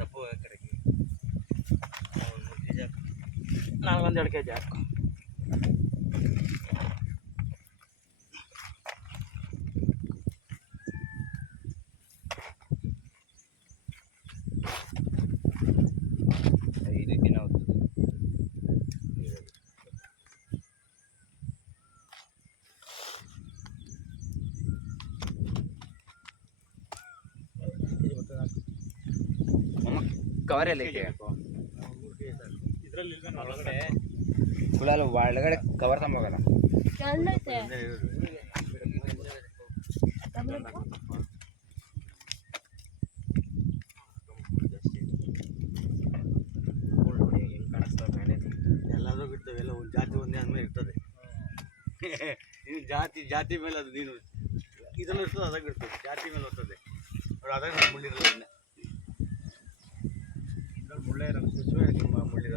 ದಪ್ಪು ಕಡೆಗೆ ನಾವೊಂದು 2 kg ಹಾಕು. ಕವರ್ ಎಲ್ಲ ಐತೆ ಇದರಲ್ಲಿ ಒಳಗಡೆ ಫುಲ್ ಒಳಗಡೆ ಕವರ್ ತಗೋಗಲ್ಲ. ಎಲ್ಲಾದ್ರೂ ಬಿಡ್ತವೆ, ಎಲ್ಲ ಒಂದು ಜಾತಿ ಒಂದೇ ಅಂದಮೇಲೆ ಇರ್ತದೆ. ನೀನು ಜಾತಿ ಮೇಲೆ ಅದು ನೀನು ಇದನ್ನು ಇರ್ತದೆ, ಅದಾಗ ಇರ್ತದೆ, ಜಾತಿ ಮೇಲೆ ಹೋಗ್ತದೆ. ಅವ್ರು ಅದಾಗ ಮುಳ್ಳಿರಲ್ಲ, ಇದ್ರಲ್ಲಿ ಮುಳ್ಳೇ ಇರಲ್ಲ, ಮುಳ್ಳಿರಲ್ಲ.